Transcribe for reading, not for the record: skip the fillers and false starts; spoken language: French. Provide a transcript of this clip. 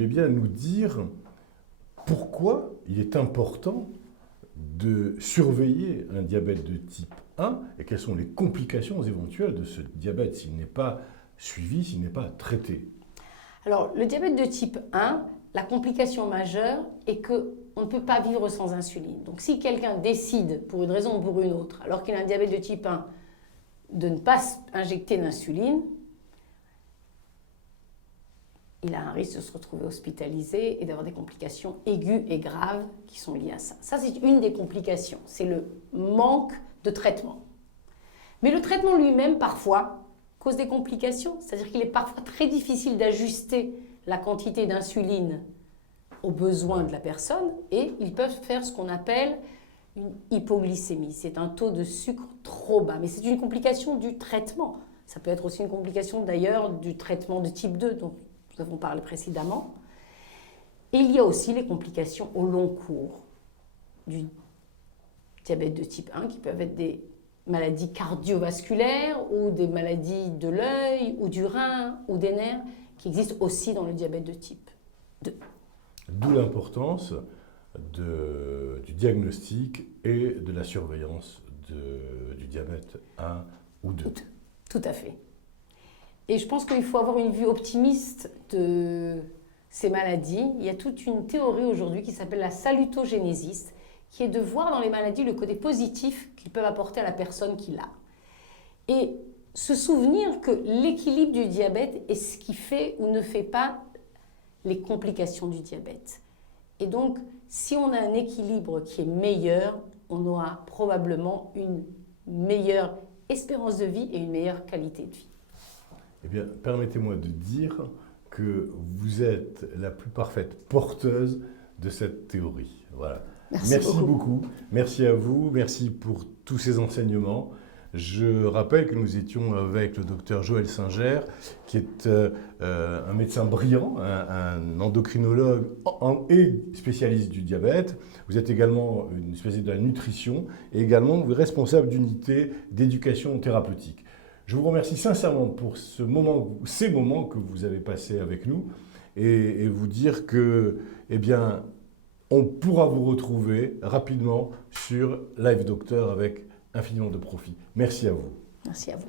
voulez bien nous dire pourquoi il est important de surveiller un diabète de type 1 et quelles sont les complications éventuelles de ce diabète s'il n'est pas suivi, s'il n'est pas traité. Alors, le diabète de type 1, la complication majeure est qu'on ne peut pas vivre sans insuline. Donc, si quelqu'un décide, pour une raison ou pour une autre, alors qu'il a un diabète de type 1, de ne pas injecter d'insuline, il a un risque de se retrouver hospitalisé et d'avoir des complications aiguës et graves qui sont liées à ça. Ça, c'est une des complications, c'est le manque de traitement. Mais le traitement lui-même, parfois, cause des complications. C'est-à-dire qu'il est parfois très difficile d'ajuster la quantité d'insuline aux besoins de la personne et ils peuvent faire ce qu'on appelle une hypoglycémie. C'est un taux de sucre trop bas, mais c'est une complication du traitement. Ça peut être aussi une complication d'ailleurs du traitement de type 2 dont nous avons parlé précédemment. Et il y a aussi les complications au long cours du diabète de type 1 qui peuvent être des maladies cardiovasculaires ou des maladies de l'œil ou du rein ou des nerfs qui existent aussi dans le diabète de type 2. D'où l'importance du diagnostic et de la surveillance du diabète 1 ou 2. Tout à fait. Et je pense qu'il faut avoir une vue optimiste de ces maladies. Il y a toute une théorie aujourd'hui qui s'appelle la salutogénésis, qui est de voir dans les maladies le côté positif qu'ils peuvent apporter à la personne qui l'a. Et se souvenir que l'équilibre du diabète est ce qui fait ou ne fait pas les complications du diabète. Et donc, si on a un équilibre qui est meilleur, on aura probablement une meilleure espérance de vie et une meilleure qualité de vie. Eh bien, permettez-moi de dire que vous êtes la plus parfaite porteuse de cette théorie. Voilà. Merci beaucoup. Merci à vous. Merci pour tous ces enseignements. Je rappelle que nous étions avec le docteur Joël Singer, qui est un médecin brillant, un endocrinologue et spécialiste du diabète. Vous êtes également une spécialiste de la nutrition et également responsable d'unité d'éducation thérapeutique. Je vous remercie sincèrement pour ces moments que vous avez passés avec nous et vous dire que, eh bien, on pourra vous retrouver rapidement sur Live Docteur avec infiniment de profit. Merci à vous. Merci à vous.